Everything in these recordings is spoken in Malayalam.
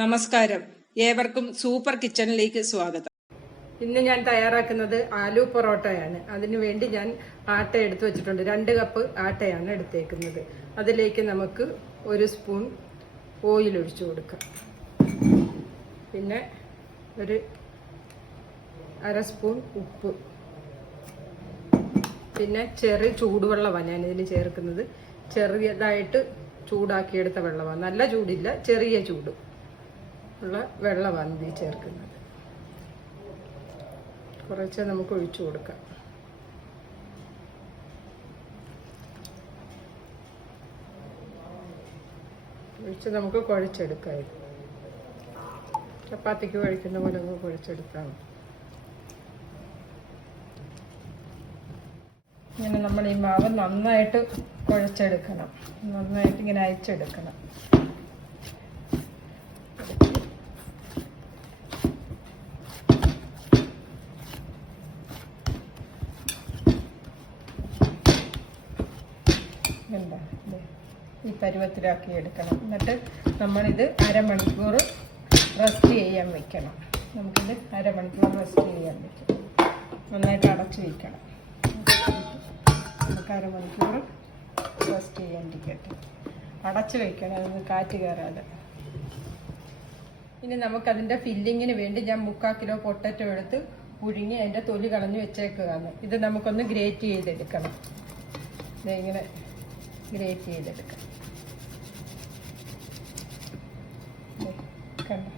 നമസ്കാരം, ഏവർക്കും സൂപ്പർ കിച്ചണിലേക്ക് സ്വാഗതം. ഇന്ന് ഞാൻ തയ്യാറാക്കുന്നത് ആലു പൊറോട്ടയാണ്. അതിനുവേണ്ടി ഞാൻ ആട്ട എടുത്തു വെച്ചിട്ടുണ്ട്. 2 കപ്പ് ആട്ടയാണ് എടുത്തേക്കുന്നത്. അതിലേക്ക് നമുക്ക് 1 സ്പൂൺ ഓയിൽ ഒഴിച്ചു കൊടുക്കാം. പിന്നെ ഒരു 1/2 സ്പൂൺ ഉപ്പ്, പിന്നെ ചെറിയ ചൂടുവെള്ളമാണ് ഞാൻ ഇതിന് ചേർക്കുന്നത്. ചെറിയതായിട്ട് ചൂടാക്കിയെടുത്ത വെള്ളമാണ്, നല്ല ചൂടില്ല, ചെറിയ ചൂട് ഉള്ള വെള്ളമാണ് ഇതിൽ ചേർക്കുന്നത്. കുറച്ച് നമുക്ക് ഒഴിച്ചു കൊടുക്കാം. ഒഴിച്ച് നമുക്ക് കുഴച്ചെടുക്കാം. ചപ്പാത്തിക്ക് കുഴക്കുന്ന പോലെ നമുക്ക് കുഴച്ചെടുക്കാം. ഇങ്ങനെ നമ്മൾ ഈ മാവ് നന്നായിട്ട് കുഴച്ചെടുക്കണം, നന്നായിട്ട് ഇങ്ങനെ അയച്ചെടുക്കണം. ഈ പരുവത്തിലാക്കി എടുക്കണം. എന്നിട്ട് നമ്മളിത് അരമണിക്കൂർ റെസ്റ്റ് ചെയ്യാൻ വെക്കണം. നമുക്കിത് അരമണിക്കൂർ റെസ്റ്റ് ചെയ്യാൻ വെക്കണം. നന്നായിട്ട് അടച്ചു വയ്ക്കണം. നമുക്ക് അരമണിക്കൂർ റെസ്റ്റ് ചെയ്യാണ്ടിരിക്കട്ടെ. അടച്ചു വയ്ക്കണം, അതൊന്ന് കാറ്റ് കയറാതെ. ഇനി നമുക്കതിൻ്റെ ഫില്ലിങ്ങിന് വേണ്ടി ഞാൻ 3/4 കിലോ പൊട്ടറ്റോ എടുത്ത് പുഴുങ്ങി അതിൻ്റെ തൊലി കളഞ്ഞ് വെച്ചേക്കുകയാണ്. ഇത് നമുക്കൊന്ന് ഗ്രേറ്റ് ചെയ്തെടുക്കണം. ഇങ്ങനെ ഗ്രേറ്റ് ചെയ്തെടുക്കാം. കണ്ടോ,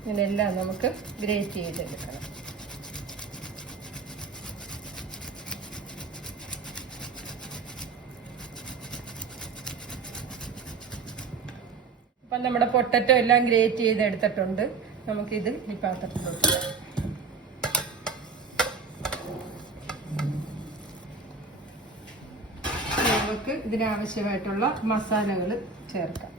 ഇങ്ങനെല്ലാം നമുക്ക് ഗ്രേറ്റ് ചെയ്തെടുക്കണം. അപ്പം നമ്മുടെ പൊട്ടറ്റോ എല്ലാം ഗ്രേറ്റ് ചെയ്തെടുത്തിട്ടുണ്ട്. നമുക്കിത് ഈ പാത്രത്തിലോട്ട് നമുക്ക് ഇതിനാവശ്യമായിട്ടുള്ള മസാലകൾ ചേർക്കാം.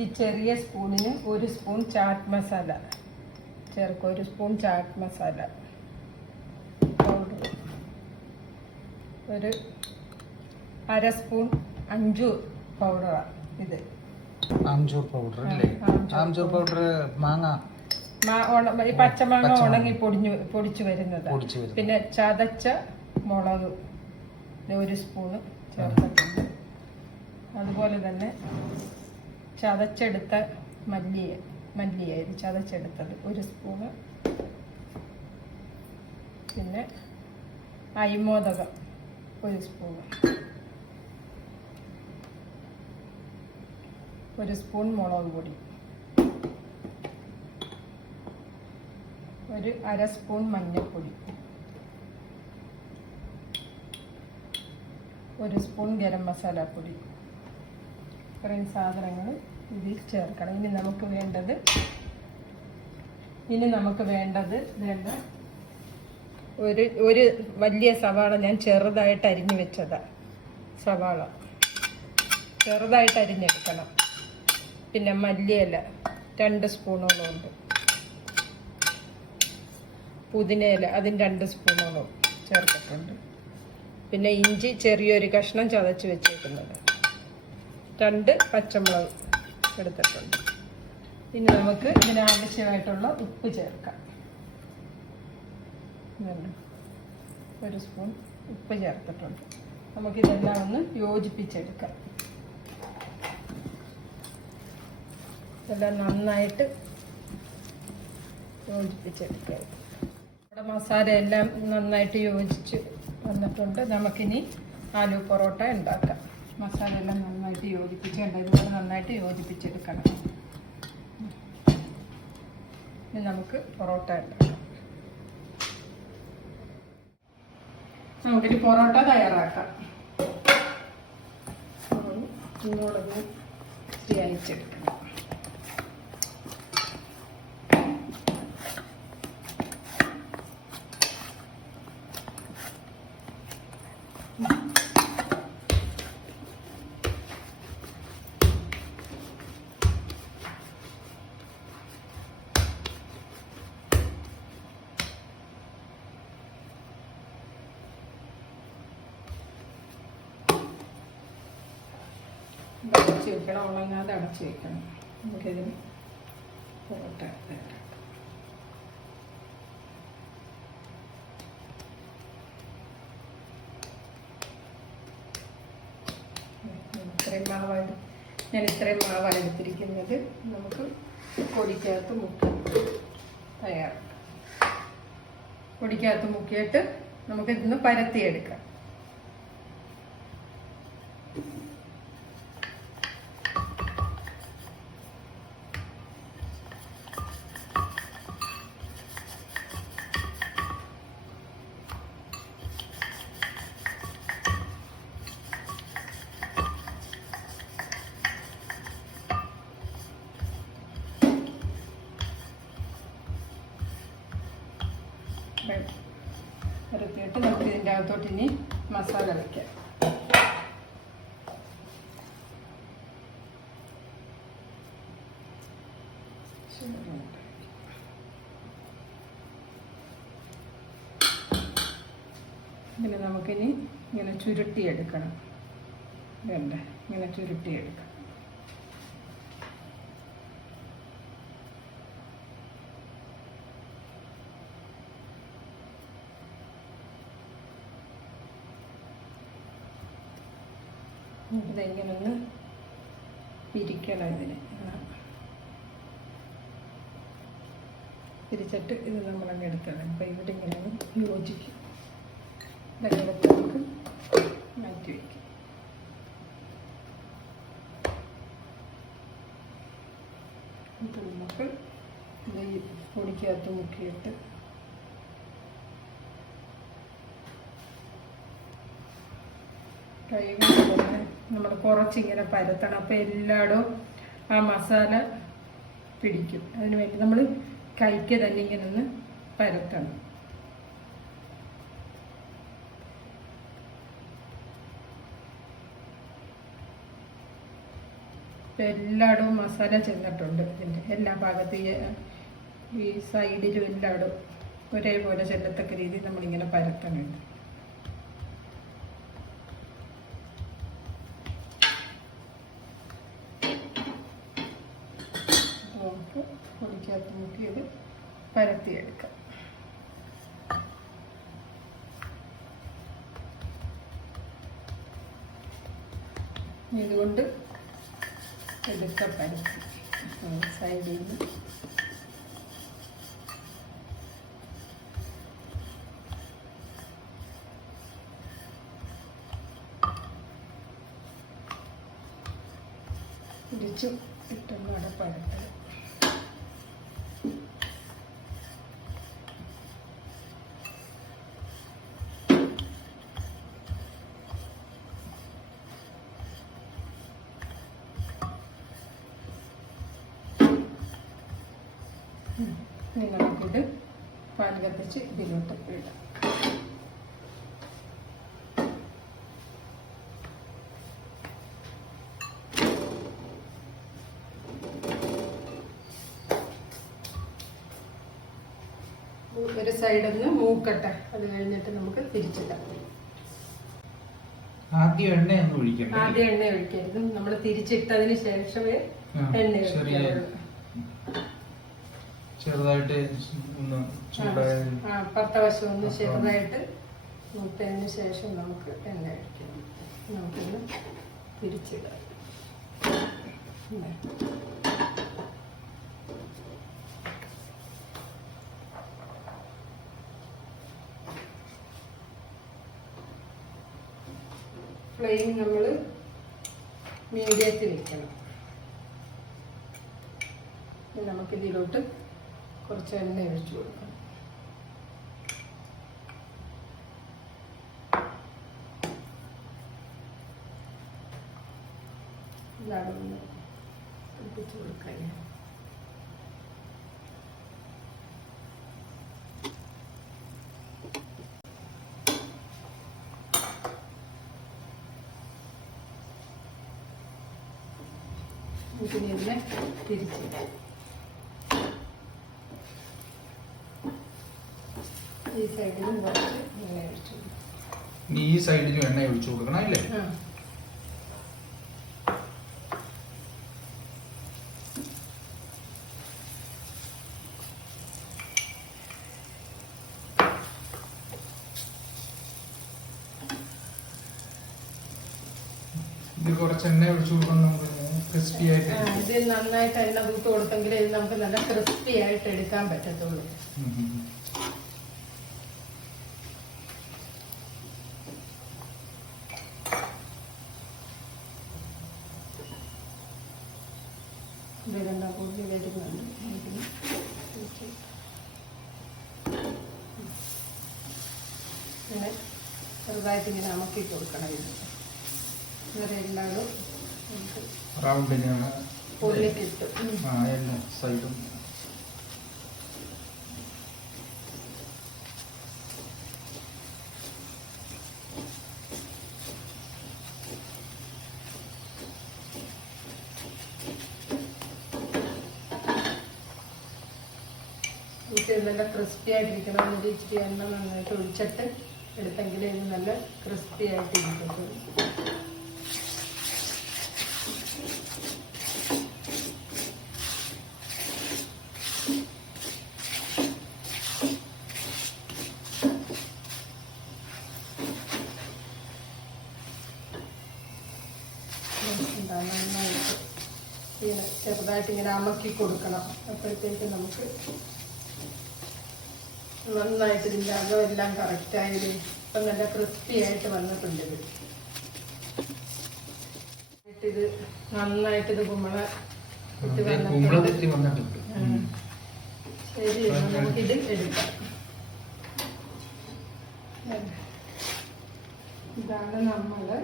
ഈ ചെറിയ സ്പൂണിന് 1 സ്പൂൺ ചാറ്റ് മസാല ചേർക്കും. 1 സ്പൂൺ ചാറ്റ് മസാല പൗഡർ, ഒരു 1/2 സ്പൂൺ അഞ്ചൂർ പൗഡറാണ് ഇത്. ആംചൂർ പൗഡർ അല്ലേ? ആംചൂർ പൗഡർ മാങ്ങ, ഈ പച്ചമാങ്ങ ഉണങ്ങി പൊടിച്ചു വരുന്നത്. പിന്നെ ചതച്ച മുളക് 1 സ്പൂണ് ചേർത്തിട്ടുണ്ട്. അതുപോലെ തന്നെ ചതച്ചെടുത്ത മല്ലിയായത് ചതച്ചെടുത്തത് 1 സ്പൂണ്. പിന്നെ അരിമോദകം 1 സ്പൂണ്, 1 സ്പൂൺ മുളക് പൊടി, ഒരു 1/2 സ്പൂൺ മഞ്ഞൾപ്പൊടി, 1 സ്പൂൺ ഗരം മസാലപ്പൊടി. ഇത്രയും സാധനങ്ങൾ ഇതിൽ ചേർക്കണം. ഇനി നമുക്ക് വേണ്ടത് വേണ്ട ഒരു വലിയ സവാള ഞാൻ ചെറുതായിട്ട് അരിഞ്ഞു വെച്ചതാണ്. സവാള ചെറുതായിട്ട് അരിഞ്ഞെടുക്കണം. പിന്നെ മല്ലിയില 2 സ്പൂണോളം ഉണ്ട്. പുതിനയില അതിന് 2 സ്പൂണോളം ചേർത്തിട്ടുണ്ട്. പിന്നെ ഇഞ്ചി ചെറിയൊരു കഷ്ണം ചതച്ച് വെച്ചേക്കുന്നത്, 2 പച്ചമുളക് എടുത്തിട്ടുണ്ട്. ഇനി നമുക്ക് ഇതിനാവശ്യമായിട്ടുള്ള ഉപ്പ് ചേർക്കാം. 1 സ്പൂൺ ഉപ്പ് ചേർത്തിട്ടുണ്ട്. നമുക്കിതെല്ലാം ഒന്ന് യോജിപ്പിച്ചെടുക്കാം. ഇതെല്ലാം നന്നായിട്ട് യോജിപ്പിച്ചെടുക്കാം. നമ്മുടെ മസാല എല്ലാം നന്നായിട്ട് യോജിച്ച് വന്നിട്ടുണ്ട്. നമുക്കിനി ആലു പൊറോട്ട ഉണ്ടാക്കാം. മസാല എല്ലാം നന്നായിട്ട് യോജിപ്പിച്ചേണ്ട, ഇതുപോലെ നന്നായിട്ട് യോജിപ്പിച്ചെടുക്കണം. ഇനി നമുക്ക് പൊറോട്ട ഉണ്ടാക്കാം. നമുക്കൊരു പൊറോട്ട തയ്യാറാക്കാം. ഇങ്ങോട്ടൊന്ന് അയച്ചെടുക്കണം. അടച്ചു വെക്കണം, ഉണങ്ങാതെ അടച്ചു വെക്കണം. നമുക്കിതിന് പൊറോട്ട ഞാൻ ഇത്രയും മാവാണ് എടുത്തിരിക്കുന്നത്. നമുക്ക് പൊടിക്കകത്ത് മുക്കി തയ്യാറാക്കാം. പൊടിക്കകത്ത് മുക്കിയിട്ട് നമുക്ക് ഇതിന്ന് പരത്തിയെടുക്കാം. പരത്തിയിട്ട് നമുക്ക് ഇതിൻ്റെ അകത്തോട്ട് ഇനി മസാല വയ്ക്കാം. പിന്നെ നമുക്കിനി ഇങ്ങനെ ചുരുട്ടിയെടുക്കണം. വേണ്ട, ഇങ്ങനെ ചുരുട്ടിയെടുക്കണം. ഇതെങ്ങനെ ഒന്ന് പിരിക്കണം. ഇതിന് പിരിച്ചിട്ട് ഇത് നമ്മളങ്ങ് എടുക്കണം. അപ്പം ഇവിടെ ഇങ്ങനെ യോജിക്കും. ഇതെങ്ങനെ നമുക്ക് മാറ്റി വയ്ക്കും. ഇത് നമുക്ക് ഇത് പൊടിക്കകത്ത് മുക്കിയിട്ട് കൈ കൊണ്ട് നമ്മൾ കുറച്ചിങ്ങനെ പരത്തണം. അപ്പം എല്ലായിടവും ആ മസാല പിടിക്കും. അതിന് വേണ്ടി നമ്മൾ കൈക്ക് തന്നെ ഇങ്ങനെ ഒന്ന് പരത്തണം. എല്ലായിടവും മസാല ചെന്നിട്ടുണ്ട്. ഇതിൻ്റെ എല്ലാ ഭാഗത്തും ഈ സൈഡിലും എല്ലായിടവും ഒരേപോലെ ചെല്ലത്തക്ക രീതിയിൽ നമ്മളിങ്ങനെ പരത്തണം. നമുക്ക് പൊടിക്കകത്ത് മുക്കിയത് പരത്തിയെടുക്കാം. ഇതുകൊണ്ട് എടുക്ക പരത്തി സൈഡിൽ നിന്ന് പിടിച്ചു ഇട്ടൊന്ന് അടപ്പരത്തത്. ഇനി നമുക്കിത് പാൽ കത്തിച്ച് ഇതിലോട്ട് ഇടാം. ഒരു സൈഡൊന്ന് മൂക്കട്ടെ. അത് കഴിഞ്ഞിട്ട് നമുക്ക് തിരിച്ചിടാം. ആദ്യം എണ്ണയൊന്നും ഒഴിക്കണം. ആദ്യം എണ്ണ ഒഴിക്കരുത്. നമ്മൾ തിരിച്ചിട്ടതിന് ശേഷമേ എണ്ണ ഒഴിക്കാറുള്ളൂ. ചെറുതായിട്ട് ഒന്ന് പത്ത വശം ഒന്ന് ചെറുതായിട്ട് മൂത്തതിന് ശേഷം നമുക്ക് എണ്ണ ഒഴിക്കണം. നമുക്കിന്ന് തിരിച്ചിടാം. ഫ്ലെയിം നമ്മൾ മീഡിയത്തിൽ വെക്കണം. നമുക്കിതിലോട്ട് കുറച്ച് എണ്ണ ഒഴിച്ചു കൊടുക്കണം. എല്ലാവരും ഒന്ന് പിടിപ്പിച്ച് കൊടുക്കാൻ. നമുക്കിനി ഇതിനെ തിരിച്ചിടാം. ഈ സൈഡിലും കുറച്ച് എണ്ണ ഒഴിച്ചു. ഈ സൈഡിലും എണ്ണ ഒഴിച്ചു കൊടുക്കണം അല്ലേ? ഇത് കുറച്ച് എണ്ണ ഒഴിച്ചു കൊടുക്കാൻ നമുക്ക് ക്രിസ്പി ആയിട്ട്. ഇത് നന്നായിട്ട് എണ്ണ തൂത്ത് കൊടുത്തെങ്കിൽ ഇത് നമുക്ക് നല്ല ക്രിസ്പി ആയിട്ട് എടുക്കാൻ പറ്റത്തുള്ളൂ. ഇതെല്ലാം കൂടി വരുന്നുണ്ട്. പിന്നെ ചെറുതായിട്ട് ഇങ്ങനെ അമക്കി കൊടുക്കണം. ഇവരെല്ലാവരും റൗണ്ടിനാണ് പൊള്ളിക്കിട്ടും. എല്ലാ സൈഡും. നല്ല ക്രിസ്പി ആയിട്ടിരിക്കണം. എന്നിട്ട് ഇച്ചിരി എണ്ണ നന്നായിട്ട് ഒഴിച്ചിട്ട് എടുത്തെങ്കിലേ ഇത് നല്ല ക്രിസ്പി ആയിട്ട് ഇരിക്കത്തുള്ളൂ. നന്നായിട്ട് ഇങ്ങനെ ചെറുതായിട്ട് ഇങ്ങനെ അമക്കി കൊടുക്കണം. അപ്പോഴത്തേക്ക് നമുക്ക് നന്നായിട്ട് ഇതിൻ്റെ അകമെല്ലാം കറക്റ്റായത് ഇപ്പം നല്ല ക്രിസ്പി ആയിട്ട് വന്നിട്ടുണ്ട്. ഇത് നന്നായിട്ട് ഇത് കുമ്പള ഇട്ട് വന്നിട്ടുണ്ട്. ശരി, നമുക്കിത് എടുക്കാം. ഇതാണ് നമ്മള്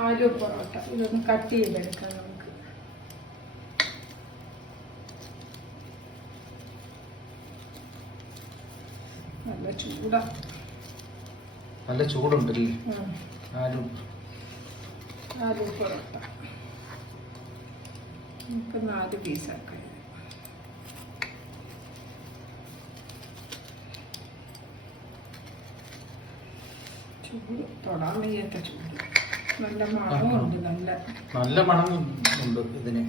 ആലു പൊറോട്ട. ഇതൊന്ന് കട്ട് ചെയ്തെടുക്കാം നമുക്ക്. നല്ല ചൂടുണ്ടല്ലേ ആലു പൊറോട്ട. നമുക്ക് 4 പീസാക്കാം. ചൂട് തൊടാൻ വയ്യാത്ത ചൂട്. നല്ല മണമുണ്ട്. നല്ല മണം ഉണ്ട് ഇതിന്.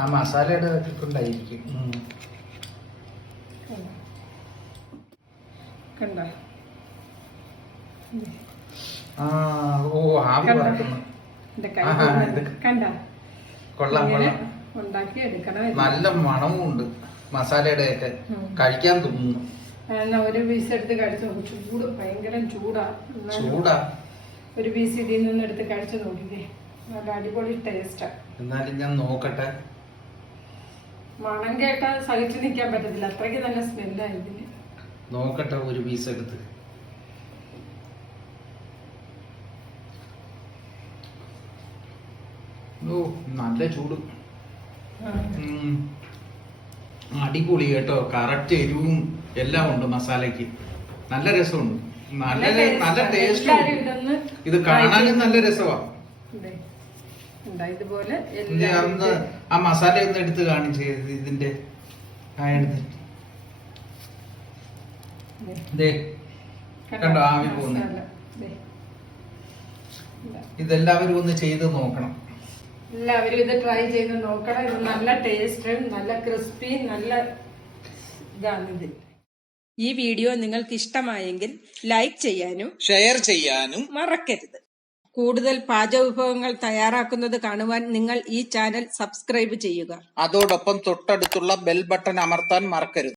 ആ മസാലയുടെ ഉണ്ടായിരിക്കും. കണ്ട കൊള്ളാം കൊള്ളാം. ഉണ്ടാക്കി എടുക്കണം. നല്ല മണവും ഉണ്ട് മസാലയുടെ ഒക്കെ. കഴിക്കാൻ തോന്നുന്നു. ഒരു പീസ് എടുത്ത് കഴിച്ചു നോക്കും. ചൂട് ഭയങ്കര ചൂടാ. ഒരു പീസ് ഇതിൽ നിന്ന് എടുത്ത് കഴിച്ചു നോക്കിക്കേ. നല്ല അടിപൊളി ടേസ്റ്റാ. എന്നാലും ഞാൻ നോക്കട്ടെ. മണം കേട്ടാൽ സഹിച്ചു നിൽക്കാൻ പറ്റത്തില്ല. അത്രയ്ക്ക് നല്ല സ്മെല്ലാ ഇതിന്. നോക്കട്ടെ ഒരു പീസ് എടുത്ത്. ഓ നല്ല ചൂട്. അടിപൊളി കേട്ടോ. കറക്റ്റ് എരിവും എല്ലാം ഉണ്ട് മസാലയ്ക്ക്. നല്ല രസമുണ്ട്. നല്ല ടേസ്റ്റ്. ഇത് കാണാനും നല്ല രസമാണ്. ഇതുപോലെ ആ മസാല ഒന്ന് എടുത്ത് കാണിച്ച് ഇതിന്റെ കണ്ടോ ആവി പോകുന്നത്. ഇതെല്ലാവരും ഒന്ന് ചെയ്ത് നോക്കണം. എല്ലാവരും ഇത് ട്രൈ ചെയ്ത് നോക്കണം. ഇത് നല്ല ടേസ്റ്റ്, നല്ല ക്രിസ്പി, നല്ല ഇതാണിത്. ഈ വീഡിയോ നിങ്ങൾക്ക് ഇഷ്ടമായെങ്കിൽ ലൈക്ക് ചെയ്യാനും ഷെയർ ചെയ്യാനും മറക്കരുത്. കൂടുതൽ പാചക വിഭവങ്ങൾ തയ്യാറാക്കുന്നത് കാണുവാൻ നിങ്ങൾ ഈ ചാനൽ സബ്സ്ക്രൈബ് ചെയ്യുക. അതോടൊപ്പം തൊട്ടടുത്തുള്ള ബെൽ ബട്ടൺ അമർത്താൻ മറക്കരുത്.